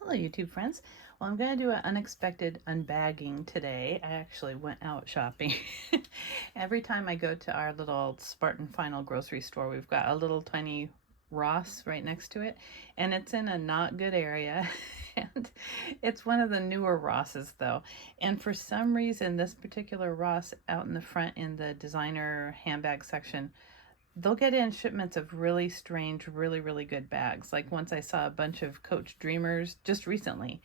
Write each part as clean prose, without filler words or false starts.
Hello YouTube friends. Well, I'm going to do an unexpected unbagging today. I actually went out shopping. Every time I go to our little Spartan Final grocery store, we've got a little tiny Ross right next to it, and it's in a not good area. And it's one of the newer Rosses though. And for some reason, this particular Ross out in the front in the designer handbag section, they'll get in shipments of really strange, really good bags. Like once I saw a bunch of Coach Dreamers just recently,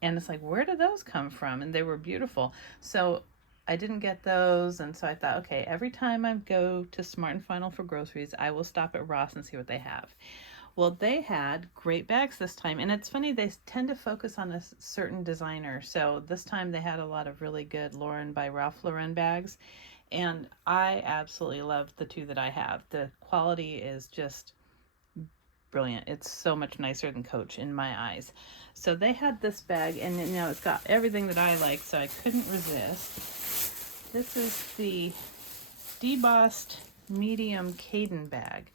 and it's like, where did those come from? And they were beautiful. So I didn't get those, and so I thought, okay, every time I go to Smart and Final for groceries, I will stop at Ross and see what they have. Well, they had great bags this time, and it's funny, they tend to focus on a certain designer. So this time they had a lot of really good Lauren by Ralph Lauren bags, and I absolutely love the two that I have. The quality is just brilliant. It's so much nicer than Coach in my eyes. So they had this bag, and you know, it's got everything that I like, so I couldn't resist. This is the debossed medium Kaden bag.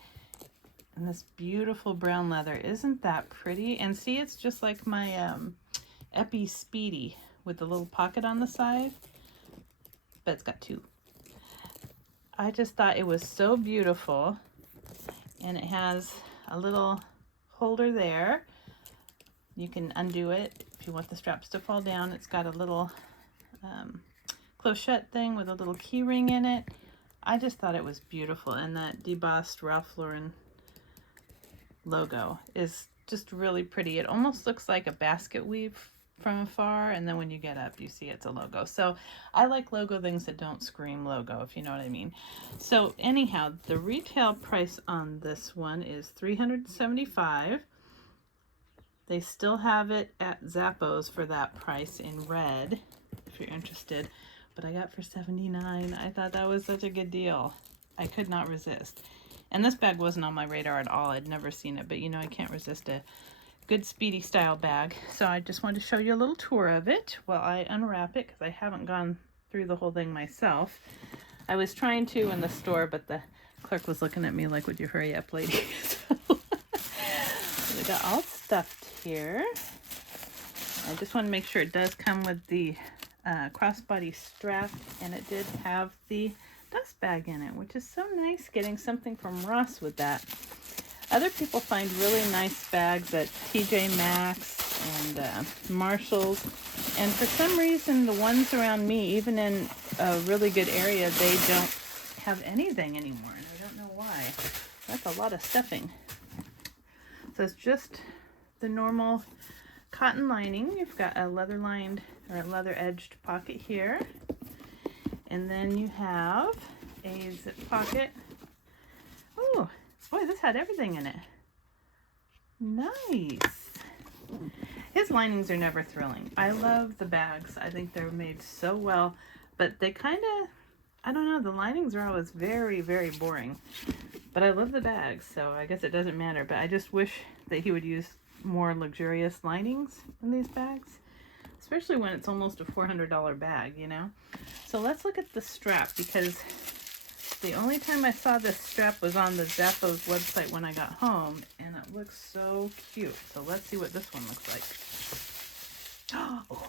And this beautiful brown leather. Isn't that pretty? And see, it's just like my Epi Speedy with the little pocket on the side, but it's got two. I just thought it was so beautiful, and it has a little holder there. You can undo it if you want the straps to fall down. It's got a little clochette thing with a little key ring in it. I just thought it was beautiful, and that debossed Ralph Lauren logo is just really pretty. It almost looks like a basket weave from afar, and then when you get up you see it's a logo. So I like logo things that don't scream logo, if you know what I mean. So anyhow, the retail price on this one is $375. They still have it at Zappos for that price in red if you're interested, but I got for $79. I thought that was such a good deal. I could not resist. And this bag wasn't on my radar at all. I'd never seen it, but you know, I can't resist a good Speedy style bag. So I just wanted to show you a little tour of it while I unwrap it, because I haven't gone through the whole thing myself. I was trying to in the store, but the clerk was looking at me like, would you hurry up, lady? So we got all stuffed here. I just want to make sure it does come with the crossbody strap, and it did have the dust bag in it, which is so nice, getting something from Ross with that. Other people find really nice bags at TJ Maxx and Marshalls, and for some reason the ones around me, even in a really good area, they don't have anything anymore, and I don't know why. That's a lot of stuffing. So it's just the normal cotton lining. You've got a leather lined or a leather edged pocket here, and then you have a zip pocket. Oh boy, this had everything in it. Nice. His linings are never thrilling. I love the bags. I think they're made so well, but they kind of, I don't know, the linings are always very boring. But I love the bags, so I guess it doesn't matter. But I just wish that he would use more luxurious linings in these bags, especially when it's almost a $400 bag, you know? So let's look at the strap, because the only time I saw this strap was on the Zappos website when I got home, and it looks so cute. So let's see what this one looks like. Oh,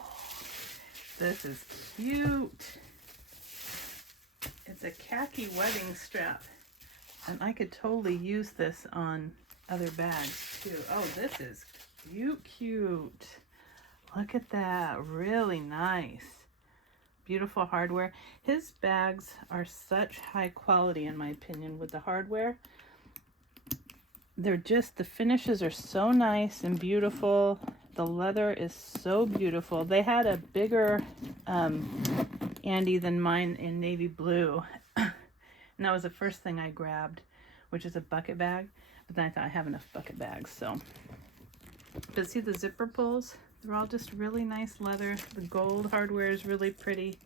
this is cute. It's a khaki webbing strap, and I could totally use this on other bags too. Oh, this is cute. Look at that, really nice. Beautiful hardware. His bags are such high quality in my opinion with the hardware. They're just, the finishes are so nice and beautiful. The leather is so beautiful. They had a bigger Andy than mine in navy blue. And that was the first thing I grabbed, which is a bucket bag. But then I thought I have enough bucket bags, so. But see the zipper pulls? They're all just really nice leather. The gold hardware is really pretty.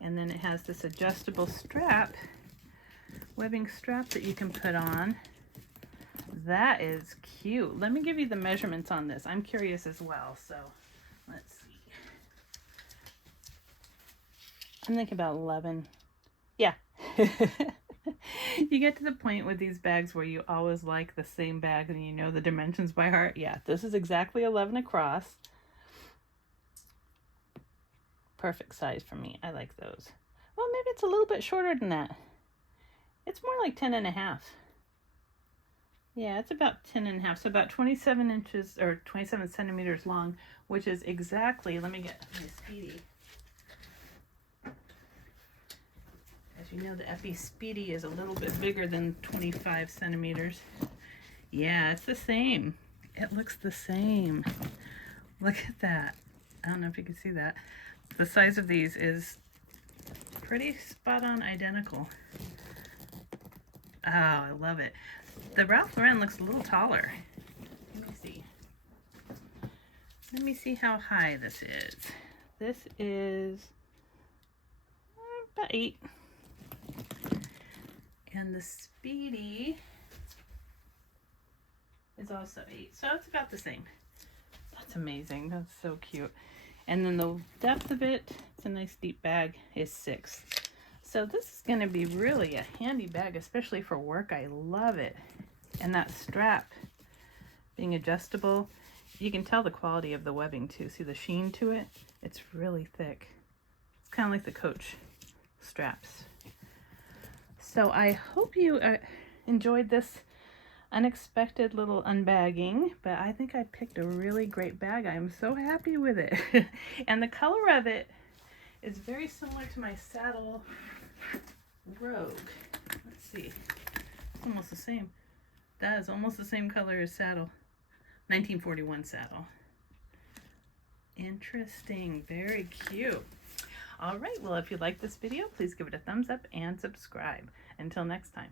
And then it has this adjustable strap, webbing strap that you can put on. That is cute. Let me give you the measurements on this. I'm curious as well, so let's see. I'm thinking about 11. Yeah. You get to the point with these bags where you always like the same bag and you know the dimensions by heart. Yeah, this is exactly 11 across. Perfect size for me. I like those. Well, maybe it's a little bit shorter than that. It's more like 10 and a half. Yeah, it's about 10 and a half. So about 27 inches or 27 centimeters long, which is exactly, let me get my Speedy. As you know, the Epi Speedy is a little bit bigger than 25 centimeters. Yeah, it's the same. It looks the same. Look at that. I don't know if you can see that. The size of these is pretty spot on identical. Oh, I love it. The Ralph Lauren looks a little taller. Let me see. Let me see how high this is. This is about 8. And the Speedy is also 8. So it's about the same. That's amazing. That's so cute. And then the depth of it, it's a nice deep bag, is 6. So this is going to be really a handy bag, especially for work. I love it. And that strap being adjustable, you can tell the quality of the webbing too. See the sheen to it? It's really thick. It's kind of like the Coach straps. So I hope you enjoyed this unexpected little unbagging, but I think I picked a really great bag. I'm so happy with it. And the color of it is very similar to my Saddle Rogue. Let's see. It's almost the same. That is almost the same color as Saddle. 1941 Saddle. Interesting. Very cute. All right. Well, if you like this video, please give it a thumbs up and subscribe. Until next time.